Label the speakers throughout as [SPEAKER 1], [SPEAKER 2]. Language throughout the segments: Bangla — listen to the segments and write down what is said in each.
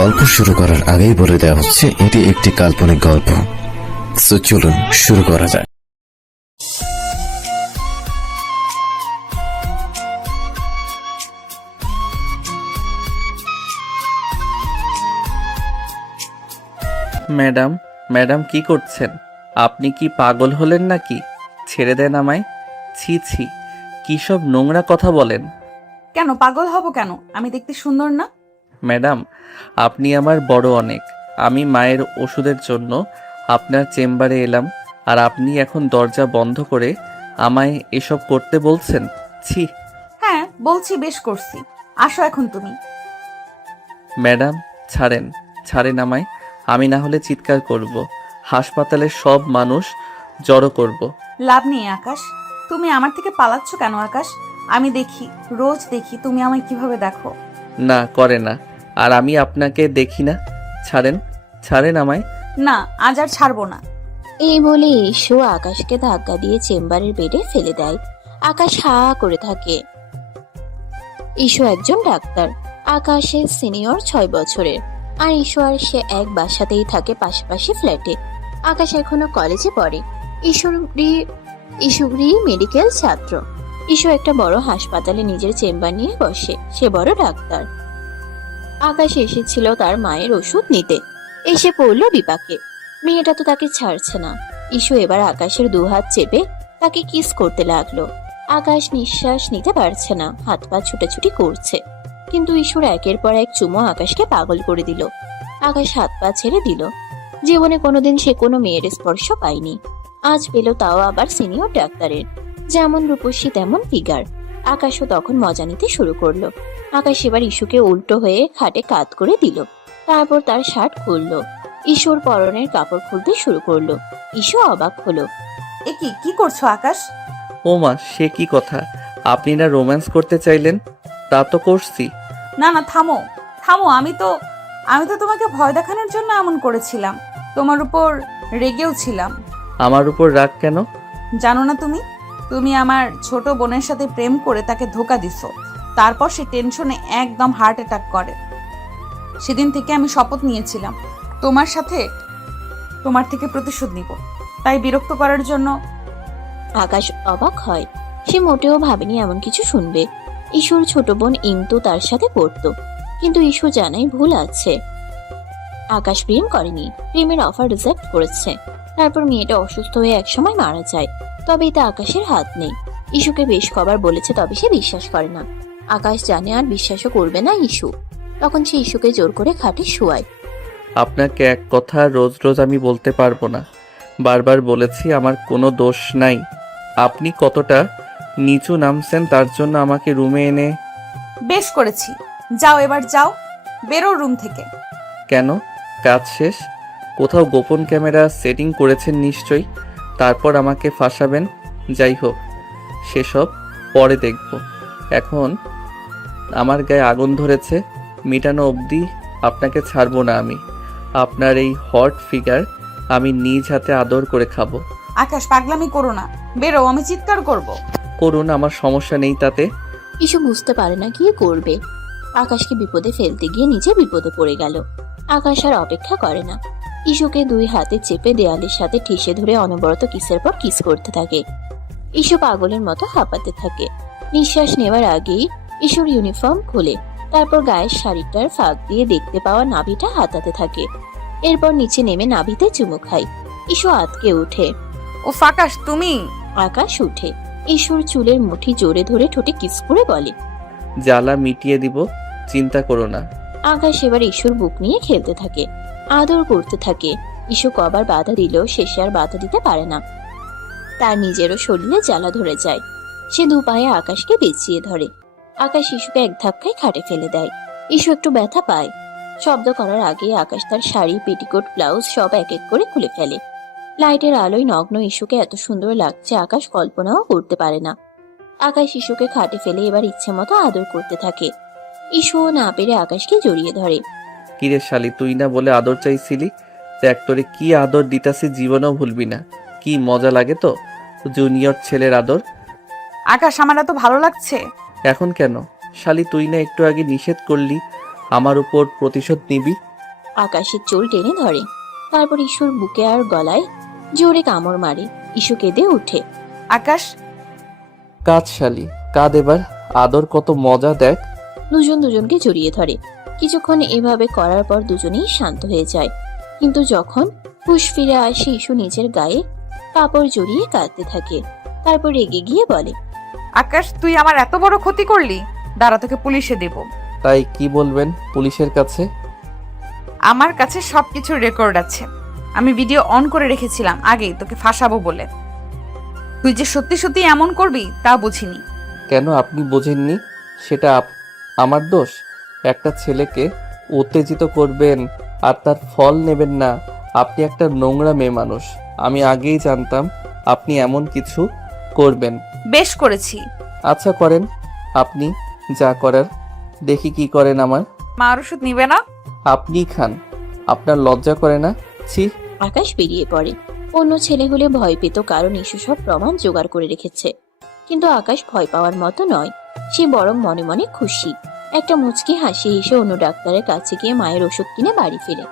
[SPEAKER 1] গল্প শুরু করার আগেই বলে দেওয়া হচ্ছে এটি একটি কাল্পনিক গল্প। সো চলুন শুরু করা যাক।
[SPEAKER 2] ম্যাডাম ম্যাডাম কি করছেন? আপনি কি পাগল হলেন নাকি? ছেড়ে দেন আমায়। ছি ছি কি সব নোংরা কথা বলেন।
[SPEAKER 3] কেন পাগল হব কেন? আমি দেখতে সুন্দর না?
[SPEAKER 2] ম্যাডাম আপনি আমার বড় অনেক। আমি মায়ের ওষুধের জন্য আপনার চেম্বারে এলাম আর আপনি এখন দরজা বন্ধ করে আমায় এসব করতে বলছেন। ছি।
[SPEAKER 3] হ্যাঁ বলছি বেশ করছি। আসো এখন তুমি।
[SPEAKER 2] ম্যাডাম ছাড়েন ছাড়েন আমায়। আমি না হলে চিৎকার করব। হাসপাতালের সব মানুষ জড়ো করব।
[SPEAKER 3] লাভ নেই আকাশ। তুমি আমার থেকে পালাচ্ছ কেন আকাশ? আমি দেখি রোজ দেখি। তুমি আমায় কীভাবে দেখো?
[SPEAKER 2] না করে না। আর আমি আপনাকে দেখি না। ছাড়েন ছাড়েন আমায়।
[SPEAKER 3] না আজ আর ছাড়বো না।
[SPEAKER 4] এই বলে ইস্যু আকাশকে ধাক্কা দিয়ে চেম্বারের বেডে ফেলে দেয়। আকাশ হা করে থাকে। ইস্যু একজন ডাক্তার আকাশের সিনিয়র ছয় বছরের। আর ইস্যু আর সে এক বাসাতেই থাকে পাশাপাশি ফ্ল্যাটে। আকাশ এখনও কলেজে পড়ে। ইস্যুরি ইস্যুরি মেডিকেল ছাত্র। ইস্যু একটা বড় হাসপাতালে নিজের চেম্বার নিয়ে বসে। সে বড় ডাক্তার। আকাশ এসেছিল তার মায়ের ওষুধ নিতে। এসে পড়ল বিপাকে। মেয়েটা তো তাকে ছাড়ছে না। ইস্যু এবার আকাশের দুহাত চেপে তাকে কিস করতে লাগল। আকাশ নিঃশ্বাস নিতে পারছে না, হাত পা ছুটাছুটি করছে। কিন্তু ইস্যুর একের পর এক চুমো আকাশকে পাগল করে দিল। আকাশ হাত পা ছেড়ে দিল। জীবনে কোনোদিন সে কোনো মেয়ের স্পর্শ পায়নি। আজ পেল তাও আবার সিনিয়র ডাক্তারের। যেমন রূপসী, তেমন ফিগার। আকাশও তখন মজা নিতে শুরু করল। আকাশ এবার ইস্যুকে উল্টো হয়ে খাটে কাত করে দিল। তারপর তার শার্ট খুললো। ইস্যুর পরনের কাপড় খুলতে শুরু করল। ইস্যু অবাক হলো।
[SPEAKER 3] এ কি কি করছ আকাশ?
[SPEAKER 2] ও মা সে কি কথা? আপনি না রোম্যান্স করতে চাইলেন? তা তো করছি।
[SPEAKER 3] না না থামো। থামো আমি তো আমি তো তোমাকে ভয় দেখানোর জন্য এমন করেছিলাম। তোমার উপর রেগেও ছিলাম।
[SPEAKER 2] আমার উপর রাগ কেন?
[SPEAKER 3] জানো না তুমি? তুমি আমার ছোট বোনের সাথে প্রেম করে তাকে ধোকা দিছো। তারপর সে টেনশনে একদম হার্ট অ্যাটাক করে। সেদিন থেকে আমি শপথ নিয়েছিলাম, তোমার সাথে তোমার থেকে প্রতিশোধ নিব। তাই বিরক্ত করার জন্য
[SPEAKER 4] আকাশ অবাক হয়। সে মোটেও ভাবেনি এমন কিছু শুনবে। ইস্যুর ছোট বোন ইন্তু তার সাথে পড়তো। কিন্তু ইস্যু জানাই ভুল আছে। আকাশ প্রেম করেনি, প্রেমের অফার রিজেক্ট করেছে। তারপর মেয়েটা অসুস্থ হয়ে একসময় মারা যায়। তবে এতে আকাশের হাত নেই। ইস্যুকে বেশ কবার বলেছে তবে সে বিশ্বাস করে না। আকাশ জানে আর বিশ্বাসও করবে না ইস্যু তখন সে ইস্যুকে জোর করে খাটে শুয়ায়।
[SPEAKER 2] আপনাকে এক কথা রোজ রোজ আমি বলতে পারব না। বারবার বলেছি আমার কোনো দোষ নাই। আপনি কতটা নিচু নামছেন তার জন্য আমাকে রুমে এনে
[SPEAKER 3] বেশ করেছি। যাও এবার যাও। বেরো রুম থেকে।
[SPEAKER 2] কেন? কাজ শেষ? কোথাও গোপন ক্যামেরা সেটিং করেছেন নিশ্চয়ই। তারপর আমাকে ফাঁসাবেন যাই হোক সেসব পরে দেখব। এখন আমার গায়ে আগুন ধরেছে মিটানো অবধি আপনাকে ছাড়বো না আমি। আপনার এই হট ফিগার আমি নিজ হাতে আদর করে খাব।
[SPEAKER 3] আকাশ পাগলামি করো না। বেরো আমি চিৎকার করব।
[SPEAKER 2] করুন আমার সমস্যা নেই তাতে।
[SPEAKER 4] ইসু বুঝতে পারে না কি করবে। আকাশকে বিপদে ফেলতে গিয়ে নিজে বিপদে পড়ে গেল। আকাশ আর অপেক্ষা করে না। ইসুকে দুই হাতে চেপে দেয়ালের সাথে ঠেসে ধরে অনবরত কিসের পর কিস করতে থাকে। ইসু পাগলের মতো হাঁপাতে থাকে। নিঃশ্বাস নেওয়ার আগেই ইসুর ইউনিফর্ম খুলে তারপর গায়ের শাড়িটার ফাঁক দিয়ে দেখতে পাওয়া নাভিটা হাতাতে থাকে। এরপর নিচে নেমে নাভিতে চুমু খায়। ইসু আতকে উঠে।
[SPEAKER 3] ও ফাকাশ তুমি?
[SPEAKER 4] আকাশ উঠে। ইসুর চুলের মুঠি জোরে ধরে ঠোঁটে কিস করে বলে
[SPEAKER 2] জ্বালা মিটিয়ে দিব চিন্তা করো না।
[SPEAKER 4] আকাশ এবার ইস্যুর বুক নিয়ে খেলতে থাকে। আদর করতে থাকে। ইস্যু কবার বাধা দিলেও শেষে আর বাধা দিতে পারে না। তার নিজেরও শরীরে জ্বালা ধরে যায়। সে দু পায়ে আকাশকে পেঁচিয়ে ধরে। আকাশ ইস্যুকে এক ধাক্কায় খাটে ফেলে দেয়। ইস্যু একটু ব্যথা পায়। শব্দ করার আগে আকাশ তার শাড়ি, পেটিকোট, ব্লাউজ সব এক এক করে খুলে ফেলে। লাইটের আলোয় নগ্ন ইস্যুকে এত সুন্দর লাগছে আকাশ কল্পনাও করতে পারে না। আকাশ ইস্যুকে খাটে ফেলে এবার ইচ্ছে মতো আদর করতে থাকে। ইস্যুও না পেরে আকাশকে জড়িয়ে ধরে।
[SPEAKER 2] কিরে শালি তুই না বলে আদর চাইছিলি? দেখ তোরে কি আদর দিতাছি জীবনেও ভুলবি না। কি মজা লাগে তো জুনিয়র ছেলের আদর।
[SPEAKER 3] আকাশ আমার এত ভালো লাগছে।
[SPEAKER 2] এখন কেন? শালি তুই না একটু আগে নিষেধ করলি আমার উপর প্রতিশোধ নিবি।
[SPEAKER 4] আকাশের চুল টেনে ধরে। তারপর ইস্যুর বুকে আর গলায় জোরে কামড় মারে। ইস্যু কেঁদে উঠে
[SPEAKER 3] আকাশ?
[SPEAKER 2] কাজ শালি কাদ এবার। আদর কত মজা দেখ।
[SPEAKER 4] দুজন দুজনকে জড়িয়ে ধরে। কিছুক্ষণ এভাবে করার পর দুজনেই শান্ত হয়ে যায়। কিন্তু যখন হুশ ফিরে আসে ইস্যু নিজের গায়ে কাপড় জড়িয়ে কাঁদতে থাকে। তারপর রেগে গিয়ে বলে
[SPEAKER 3] আকাশ তুই আমার এত বড় ক্ষতি করলি? দাঁড়া তোকে পুলিশে দেব।
[SPEAKER 2] তাই কি বলবেন পুলিশের কাছে?
[SPEAKER 3] আমার কাছে সবকিছুর রেকর্ড আছে। আমি ভিডিও অন করে রেখেছিলাম আগেই তোকে ফাঁসাবো বলে। তুই যে সত্যি সত্যি এমন করবি তা বুঝিনি।
[SPEAKER 2] কেন আপনি বোঝেননি? সেটা আপ- আমার দোষ? একটা ছেলেকে উত্তেজিত করবেন আর তার ফল নেবেন না। আপনি একটা নোংরা মেয়ে মানুষ। আমি আগেই জানতাম আপনি এমন কিছু করবেন।
[SPEAKER 3] বেশ করেছি।
[SPEAKER 2] আচ্ছা করেন আপনি যা করার দেখি কি করেন আমার।
[SPEAKER 3] মার ওষুধ নিবে না?
[SPEAKER 2] আপনি খান আপনার লজ্জা করে না? ছি।
[SPEAKER 4] আকাশ বেরিয়ে পড়ে। অন্য ছেলে হলে ভয় পেত কারণ ইস্যু সব প্রমাণ জোগাড় করে রেখেছে। কিন্তু আকাশ ভয় পাওয়ার মতো নয়। সে বরং মনে মনে খুশি। একটা মুচকি হাসি এসে অন্য ডাক্তারের কাছে গিয়ে মায়ের ওষুধ কিনে বাড়ি ফিরে।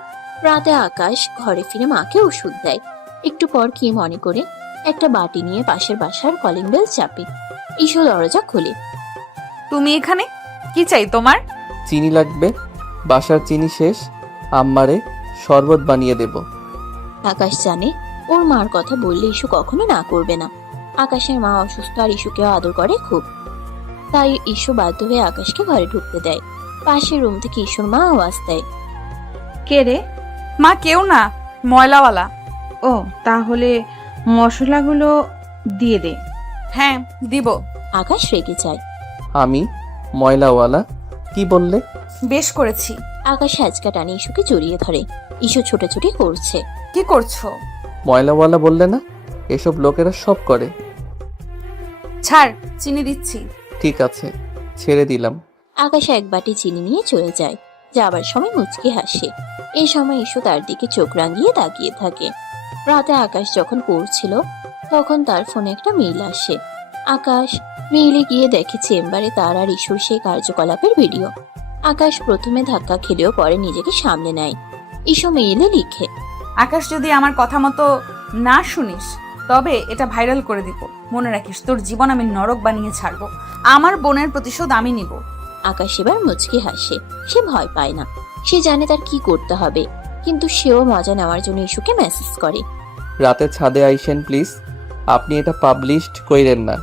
[SPEAKER 4] রাতে আকাশ ঘরে ফিরে মাকে ওষুধ দেয়। একটু পর কি মনে করে? একটা বাটি নিয়ে পাশের বাসার কলিং বেল চাপে। ইস্যু দরজা খুলে।
[SPEAKER 3] তুমি এখানে? কি চাই তোমার?
[SPEAKER 2] চিনি লাগবে। বাসার চিনি শেষ। আম্মারে শরবত বানিয়ে দেব।
[SPEAKER 4] আকাশ জানে ওর মার কথা বললে ইস্যু কখনো না করবে না। আকাশের মা অসুস্থ আর ইস্যুকেও আদর করে খুব। তাই ইস্যু বাধ্য হয়ে আকাশকে ঘরে ঢুকতে দেয়। পাশের রুম থেকে ইস্যুর মা আওয়াজ দেয়।
[SPEAKER 5] কে রে?
[SPEAKER 3] মা কেউ না ময়লাওয়ালা।
[SPEAKER 5] ও তাহলে মশলাগুলো দিয়ে দে।
[SPEAKER 3] হ্যাঁ দিব।
[SPEAKER 4] আকাশ রেগে যায়।
[SPEAKER 2] আমি? ময়লাওয়ালা? কি বললে?
[SPEAKER 4] বেশ করেছি। আকাশ হ্যাচকা টানে ইস্যুকে জড়িয়ে ধরে। ইস্যু ছোটাছুটি করছে।
[SPEAKER 3] কি করছ?
[SPEAKER 2] ময়লাওয়ালা বললে না এসব লোকেরা সব করে।
[SPEAKER 3] ছাড় চিনি দিচ্ছি।
[SPEAKER 2] ঠিক আছে ছেড়ে দিলাম।
[SPEAKER 4] আকাশে এক বাটি চিনি নিয়ে চলে যায়। যাবার সময় মুচকি হাসে। এই সময় ইস্যু তার দিকে চোখ রাঙিয়ে তাকিয়ে থাকে। রাতে আকাশ যখন পড়ছিল তখন তার ফোনে একটা মেইল আসে। আকাশ মেইলে গিয়ে দেখে চেম্বারে তার আর ইস্যুর সেই কার্যকলাপের ভিডিও। আকাশ প্রথমে ধাক্কা খেলেও পরে নিজেকে সামলে নেয়। ইস্যু মেইলে লিখে
[SPEAKER 3] আকাশ যদি আমার কথা মতো না শুনিস তবে এটা ভাইরাল করে দিব। মনে রাখিস তোর জীবন আমি নরক বানিয়ে ছাড়বো। আমার বোনের প্রতিশোধ আমি নিব।
[SPEAKER 4] আকাশ এবার মুচকি হাসে। সে ভয় পায় না। সে জানে তার কি করতে হবে। কিন্তু সেও মজা নেওয়ার জন্য ইস্যুকে মেসেজ করে।
[SPEAKER 2] রাতে ছাদে আইসেন প্লিজ আপনি এটা পাবলিশড কইরেন না।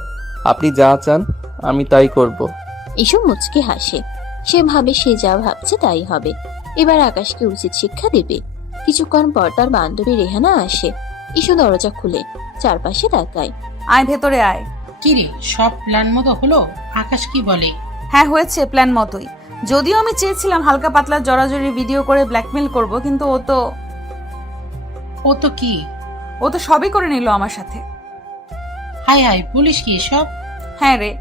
[SPEAKER 2] আপনি যা চান আমি তাই করব।
[SPEAKER 4] ইসু মুচকি হাসে। সে ভাবে সে যা ভাবছে তাই হবে। এবার আকাশকে উচিত শিক্ষা দেবে। কিছুক্ষণ পর তার বান্ধবী রেহানা আসে। ইসু দরজা খুলে চারপাশে তাকায়।
[SPEAKER 3] আয় ভেতরে আয়।
[SPEAKER 6] কিরে সব প্ল্যান মতো হলো? আকাশ কি বলে?
[SPEAKER 3] হ্যাঁ হয়েছে প্ল্যান মতোই। যদিও আমি চেয়েছিলাম হালকা পাতলা জড়াজড়ি ভিডিও করে ব্ল্যাকমেল করব কিন্তু ও তো
[SPEAKER 6] ও তো কি?
[SPEAKER 3] ও তো সবই করে নিল আমার সাথে।
[SPEAKER 6] হাই হাই পুলিশ কি সব
[SPEAKER 3] হ্যাঁ রে।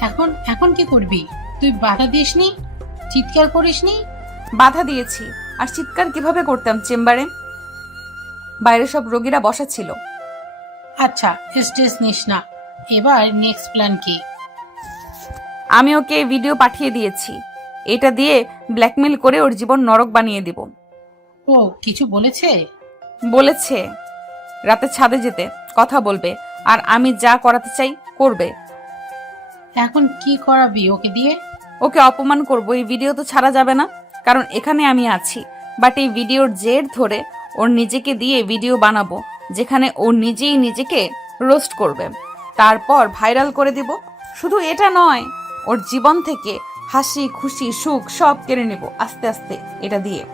[SPEAKER 6] এখন এখন কি করবি? তুই বাধা দিসনি? চিৎকার করিসনি?
[SPEAKER 3] বাধা দিয়েছি। আর চিৎকার কীভাবে করতাম চেম্বারে? বাইরে সব রোগীরা বসা ছিল।
[SPEAKER 6] আচ্ছা স্ট্রেস নিস না। এবার নেক্সট প্ল্যান কি?
[SPEAKER 3] আমি ওকে ভিডিও পাঠিয়ে দিয়েছি। এটা দিয়ে ব্ল্যাকমেল করে ওর জীবন নরক বানিয়ে দিব।
[SPEAKER 6] ও কিছু বলেছে?
[SPEAKER 3] বলেছে। রাতে ছাদে যেতে কথা বলবে আর আমি যা করাতে চাই করবে।
[SPEAKER 6] এখন কি করাবি ওকে দিয়ে?
[SPEAKER 3] ওকে অপমান করব এই ভিডিও তো ছাড়া যাবে না। কারণ এখানে আমি আছি বাট এই ভিডিওর জের ধরে ওর নিজেকে দিয়ে ভিডিও বানাবো যেখানে ও নিজেই নিজেকে রোস্ট করবে। তারপর ভাইরাল করে দিব। শুধু এটা নয় ওর জীবন থেকে হাসি খুশি সুখ সব কেড়ে নেব আস্তে আস্তে এটা দিয়ে।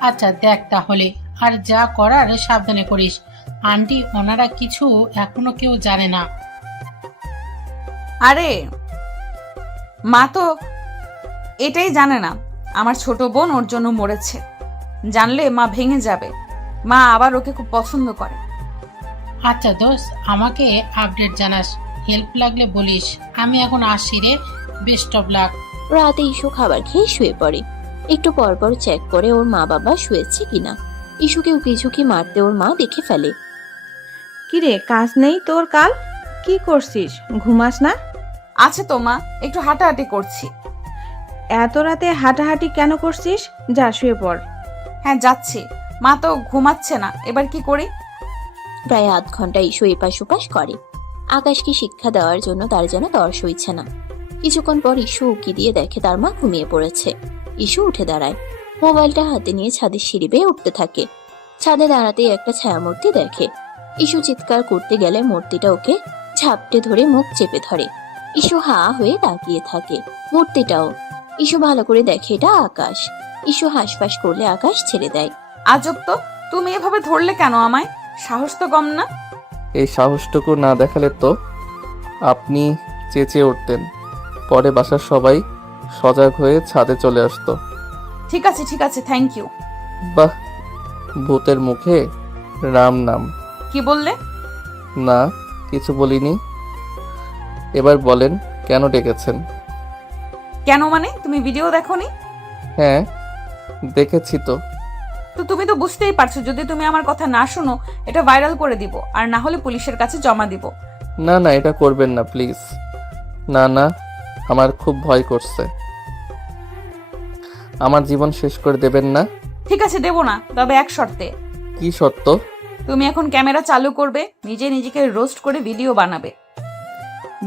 [SPEAKER 6] আচ্ছা দেখ তাহলে আর যা করার সাবধানে করিস। আন্টি ওনারা কিছু এখনও কেউ জানে না।
[SPEAKER 3] আরে মা তো এটাই জানে না। আমার ছোট বোন ওর জন্য মরেছে। জানলে মা ভেঙে যাবে। মা আবার ওকে খুব পছন্দ করে।
[SPEAKER 6] আচ্ছা দোস্ত আমাকে আপডেট জানাস। হেল্প লাগলে বলিস। আমি এখন আসি রে। বেস্ট অফ লাক
[SPEAKER 4] রাতে ইস্যু খাবার খেয়ে শুয়ে পড়ে। একটু পর পর চেক করে ওর মা বাবা শুয়েছে কিনা। ইস্যুকে উকি ঝুঁকি মারতে ওর মা দেখে ফেলে।
[SPEAKER 5] কিরে কাজ নেই তোর কাল? কি করছিস? ঘুমাস না?
[SPEAKER 3] আছে তো মা একটু হাঁটাহাঁটি করছি।
[SPEAKER 5] এত রাতে হাঁটাহাঁটি কেন করছিস? যা শুয়ে পড়।
[SPEAKER 3] হ্যাঁ যাচ্ছি। মা তো ঘুমাচ্ছে না, এবার কি করি?
[SPEAKER 4] প্রায় আধ ঘণ্টা ইস্যু এপাশ ওপাশ করে। আকাশকে শিক্ষা দেওয়ার জন্য তার যেন তর সইছে না। কিছুক্ষণ পর ইস্যু উকি দিয়ে দেখে তার মা ঘুমিয়ে পড়েছে। ইস্যু উঠে দাঁড়ায়। মোবাইলটা হাতে নিয়ে ছাদের সিঁড়ি বেয়ে উঠতে থাকে। ছাদে দাঁড়াতেই একটা ছায়ামূর্তি দেখে। ইস্যু চিৎকার করতে গেলে মূর্তিটা ওকে ঝাপটে ধরে মুখ চেপে ধরে। ইস্যু হা হয়ে তাকিয়ে থাকে মূর্তিটাও। ইস্যু ভালো করে দেখে এটা আকাশ। ইস্যু হাঁসফাঁস করলে আকাশ ছেড়ে দেয়।
[SPEAKER 3] আজব তো তুমি এভাবে ধরলে কেন আমায়? সাহস তো কম না।
[SPEAKER 2] এই সাহসটুকু না দেখালে তো আপনি চেঁচিয়ে উঠতেন। পরে বাসার সবাই সজাগ হয়ে ছাদে চলে আসতো।
[SPEAKER 3] ঠিক আছে ঠিক আছে থ্যাংক ইউ
[SPEAKER 2] বাহ ভূতের মুখে রাম নাম।
[SPEAKER 3] কি বললে?
[SPEAKER 2] না কিছু বলিনি। এবার বলেন কেন ডেকেছেন?
[SPEAKER 3] কেন মানে? তুমি ভিডিও দেখোনি?
[SPEAKER 2] হ্যাঁ। দেখেছি তো।
[SPEAKER 3] তো তুমি তো বুঝতেই পারছ যদি তুমি আমার কথা না শোনো এটা ভাইরাল করে দিব আর না হলে পুলিশের কাছে জমা দিব।
[SPEAKER 2] না না এটা করবেন না প্লিজ। না না আমার খুব ভয় করছে। আমার জীবন শেষ করে দেবেন না?
[SPEAKER 3] ঠিক আছে দেবো না তবে এক শর্তে।
[SPEAKER 2] কি সত্য
[SPEAKER 3] তুমি এখন ক্যামেরা চালু করবে নিজে নিজেকে রোস্ট করে ভিডিও বানাবে।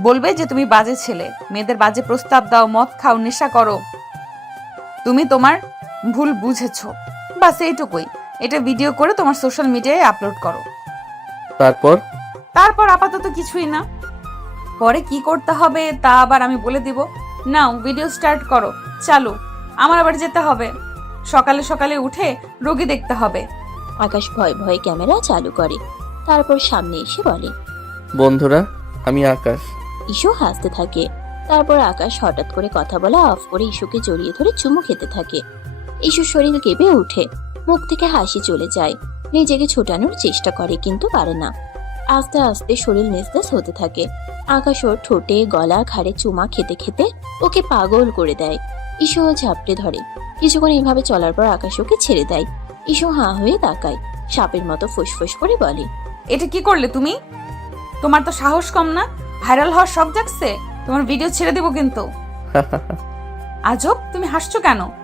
[SPEAKER 3] বলবে যে তুমি বাজে ছেলে মেয়েদের বাজে প্রস্তাব দাও মদ খাও নেশা করো। তুমি তোমার ভুল বুঝেছ। বাস এইটুকুই। এটা ভিডিও করে তোমার সোশ্যাল মিডিয়ায় আপলোড করো।
[SPEAKER 2] তারপর?
[SPEAKER 3] তারপর আপাতত কিছুই না। পরে কি করতে হবে তা আবার আমি বলে দিব। নাও ভিডিও স্টার্ট করো। চালু। আমার আবার যেতে হবে। সকালে সকালে উঠে রোগী দেখতে হবে।
[SPEAKER 4] আকাশ ভয় ভয়ে ক্যামেরা চালু করে। তারপর সামনে এসে বলে
[SPEAKER 2] বন্ধুরা আমি আকাশ।
[SPEAKER 4] ইস্যু হাসতে থাকে। তারপর আকাশ হঠাৎ করে কথা বলা অফ করে ইস্যুকে জড়িয়ে ধরে চুমু খেতে থাকে। ইস্যুর শরীর কেঁপে ওঠে। মুখ থেকে হাসি চলে যায়। নিজেকে ছোটানোর চেষ্টা করে কিন্তু পারে না। আস্তে আস্তে শরীর নিস্তেজ হতে থাকে। আকাশ ওর ঠোঁটে গলা ঘাড়ে চুমা খেতে খেতে ওকে পাগল করে দেয়। ইস্যু ও ঝাপটে ধরে। কিছুক্ষণ এইভাবে চলার পর আকাশ ওকে ছেড়ে দেয়। ইস্যু হাঁ হয়ে তাকায়। সাপের মতো ফুসফুস করে বলে
[SPEAKER 3] এটা কি করলে তুমি? তোমার তো সাহস কম না? ভাইরাল হওয়ার শখ জাগছে? তোমার ভিডিও ছেড়ে দেবো কিন্তু। আজব তুমি হাসছো কেন?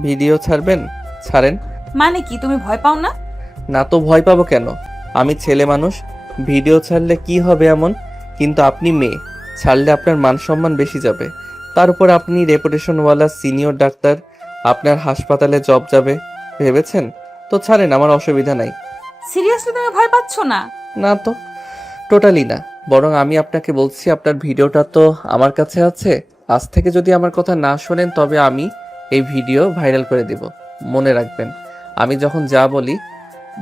[SPEAKER 2] ভিডিও ছাড়বেন? ছাড়েন।
[SPEAKER 3] মানে কি তুমি ভয় পাও না?
[SPEAKER 2] না তো ভয় পাবো কেন? আমি ছেলে মানুষ ভিডিও ছাড়লে কি হবে এমন? কিন্তু আপনি মেয়ে ছাড়লে আপনার মান সম্মান বেশি যাবে। তার উপর আপনি রেপুটেশনওয়ালা সিনিয়র ডাক্তার আপনার হাসপাতালে জব যাবে ভেবেছেন? তো ছাড়েন আমার অসুবিধা নাই।
[SPEAKER 3] সিরিয়াসলি তুমি ভয় পাচ্ছ না?
[SPEAKER 2] না তো টোটালি না। বরং আমি আপনাকে বলছি আপনার ভিডিওটা তো আমার কাছে আছে। আজ থেকে যদি আমার কথা না শোনেন তবে আমি এই ভিডিও ভাইরাল করে দিব। মনে রাখবেন, আমি যখন যা বলি,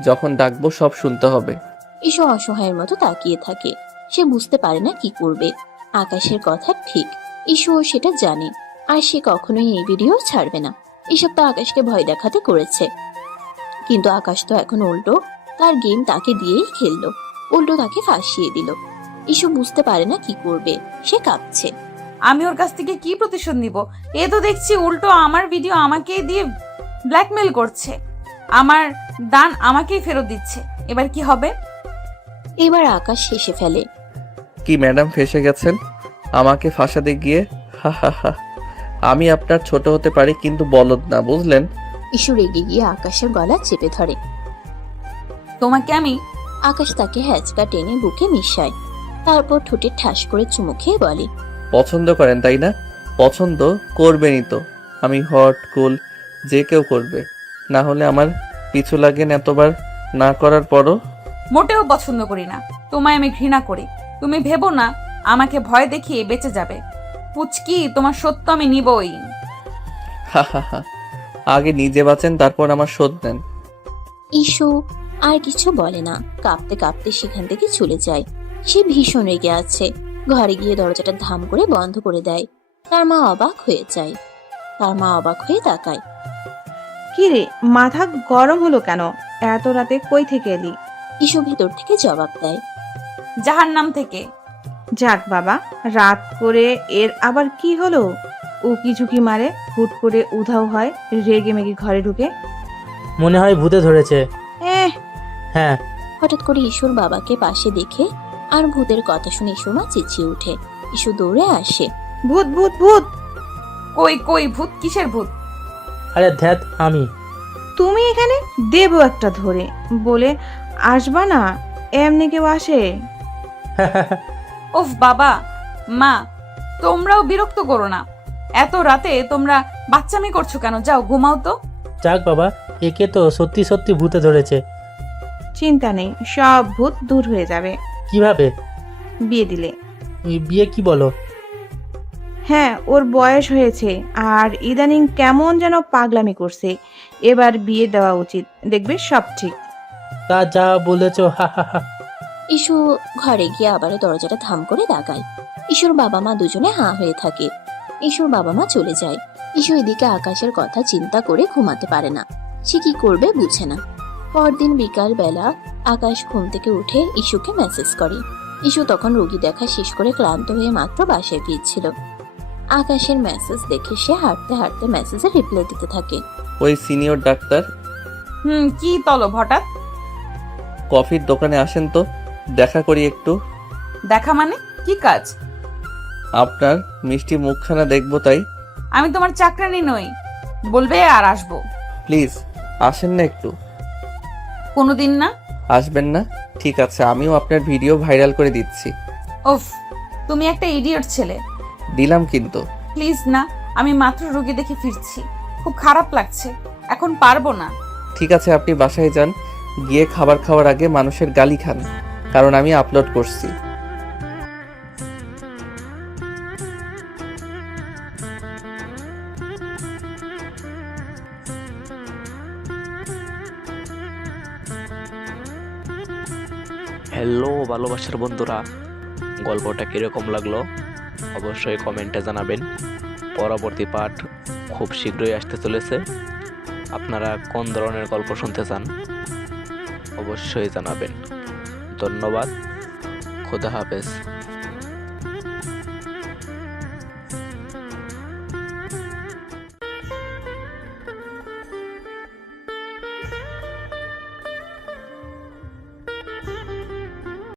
[SPEAKER 2] যখন ডাকবো, সব শুনতে হবে।
[SPEAKER 4] ঈশো অসহায়ের মতো তাকিয়ে থাকে। সে বুঝতে পারে না কি করবে। আকাশের কথা ঠিক ঈশো সেটা জানে। আর সে কখনোই এই ভিডিও ছাড়বে না। এসব তো আকাশকে ভয় দেখাতে করেছে। কিন্তু আকাশ তো এখন উল্টো। তার গেম তাকে দিয়েই খেললো। উল্টো তাকে ফাঁসিয়ে দিল। ঈশো বুঝতে পারে না কি করবে। সে কাঁপছে।
[SPEAKER 3] আমি ওর কাছ থেকে কি প্রতিশোধ নিব? এ তো দেখছি উল্টো আমার ভিডিও আমাকেই দিয়ে ব্ল্যাকমেল করছে। আমার দান আমাকেই ফেরত দিচ্ছে। এবার কি হবে?
[SPEAKER 4] এবার আকাশ শেষে ফেলে।
[SPEAKER 2] কি ম্যাডাম ফেসে গেছেন? আমাকে ফাঁসাতে গিয়ে? হা হা হা। আমি আপনার ছোট হতে পারি কিন্তু বলদ না বুঝলেন?
[SPEAKER 4] ঈশো রেগে গিয়ে আকাশের গলা চেপে ধরে।
[SPEAKER 3] তোমাকে আমি
[SPEAKER 4] আকাশ তাকে হ্যাচকা টেনে বুকে মিশায়। তারপর ঠোঁটে ঠাস করে চুমু খেয়ে বলে
[SPEAKER 2] পছন্দ করেন তাই না? পছন্দ করবেনই তো। আমি হট কুল যে কেউ করবে। না হলে আমার পিছু লাগেন এতবার না করার পরও।
[SPEAKER 3] মোটেও পছন্দ করি না। তোমায় আমি ঘৃণা করি। তুমি ভেবো না আমাকে ভয় দেখিয়ে বেঁচে যাবে। পুচকি তোমার সত্য আমি নিবই।
[SPEAKER 2] হা হা হা। আগে নিজে বাঁচেন তারপর আমার শোধ নেন।
[SPEAKER 4] ইস্যু আর কিছু বলে না। কাঁপতে কাঁপতে সেখান থেকে চলে যায়। সে ভীষণ রেগে আছে। ঘরে গিয়ে দরজাটা ধাম করে বন্ধ করে দেয়। তার মা অবাক হয়ে যায়। তার মা অবাক হয়ে তাকায়।
[SPEAKER 5] কি রে মাথা গরম হলো কেন? এত রাতে কই থেকে এলি?
[SPEAKER 4] ইসু ভেতর থেকে জবাব দেয়।
[SPEAKER 3] জাহার নাম থেকে।
[SPEAKER 5] যাক বাবা রাত করে এর আবার কি হলো? উকি ঝুঁকি মারে হুট করে উধাও হয় রেগে মেগে ঘরে ঢুকে।
[SPEAKER 7] মনে হয় ভূতে ধরেছে।
[SPEAKER 5] এহ।
[SPEAKER 7] হ্যাঁ।
[SPEAKER 4] হঠাৎ করে ইসুর বাবাকে পাশে দেখে আর ভূতের কথা শুনে ইসুর মা চেঁচিয়ে ওঠে। ইসু দৌড়ে আসে।
[SPEAKER 5] ভূত ভূত ভূত!
[SPEAKER 3] কই কই ভূত? কিসের ভূত?
[SPEAKER 7] আরে ধ্যাত আমি।
[SPEAKER 5] তুমি এখানে? দেবো একটা ধরে। বলে আসবা না এমনি কেউ আসে?
[SPEAKER 3] ওফ বাবা! মা তোমরাও বিরক্ত করো না। এত রাতে তোমরা বাচ্চামি করছ কেন? যাও ঘুমাও তো।
[SPEAKER 7] যাক বাবা একে তো সত্যি সত্যি ভূতে ধরেছে।
[SPEAKER 5] চিন্তা নেই সব ভূত দূর হয়ে যাবে।
[SPEAKER 7] কীভাবে?
[SPEAKER 5] বিয়ে দিলে।
[SPEAKER 7] এই বিয়ে কি বলো?
[SPEAKER 5] হ্যাঁ ওর বয়স হয়েছে আর ইদানিং কেমন যেন পাগলামি করছে। এবার বিয়ে দেওয়া উচিত দেখবে সব ঠিক।
[SPEAKER 7] তা যা বলেছ হা হা হা।
[SPEAKER 4] ইসু ঘরে গিয়ে আবারও দরজাটা থাম করে দাগায় ইসুর বাবা মা দুজনে হাঁ হয়ে থাকে। ইসুর বাবা মা চলে যায়। ইসু এদিকে আকাশের কথা চিন্তা করে ঘুমাতে পারে না। সে কি করবে বুঝে না। পরদিন বিকাল বেলা আকাশ ঘুম থেকে উঠে ইস্যুকে মেসেজ করে। ইস্যু তখন রোগী দেখা শেষ করে ক্লান্ত হয়ে মাত্র বাসায় ফিরছিল। আকাশের মেসেজ দেখে সে হাঁটতে হাঁটতে মেসেজে রিপ্লাই দিতে থাকে।
[SPEAKER 2] ওই সিনিয়র ডাক্তার?
[SPEAKER 3] হুম কি তলব হঠাৎ?
[SPEAKER 2] কফির দোকানে আসেন তো দেখা করি একটু।
[SPEAKER 3] দেখা মানে? কি কাজ?
[SPEAKER 2] আপনার মিষ্টি মুখখানা দেখব তাই।
[SPEAKER 3] আমি তোমার চাকরানি নই। বলবে আর আসব।
[SPEAKER 2] প্লিজ আসেন না একটু।
[SPEAKER 3] কোনোদিন না?
[SPEAKER 2] আসবেন না? ঠিক আছে আমিও আপনার ভিডিও ভাইরাল করে দিচ্ছি।
[SPEAKER 3] ওফ তুমি একটা ইডিয়ট ছেলে।
[SPEAKER 2] দিলাম কিন্তু।
[SPEAKER 3] প্লিজ না আমি মাত্র রোগী দেখে ফিরছি। খুব খারাপ লাগছে এখন পারব না।
[SPEAKER 2] ঠিক আছে আপনি বাসায় যান গিয়ে খাবার খাওয়ার আগে মানুষের গালি খান কারণ আমি আপলোড করছি।
[SPEAKER 8] হ্যালো ভালোবাসার বন্ধুরা। গল্পটা কীরকম লাগল? অবশ্যই কমেন্টে জানাবেন। পরবর্তী পাঠ খুব শীঘ্রই আসতে চলেছে। আপনারা কোন ধরনের গল্প শুনতে চান? অবশ্যই জানাবেন। ধন্যবাদ। খোদা হাফেজ।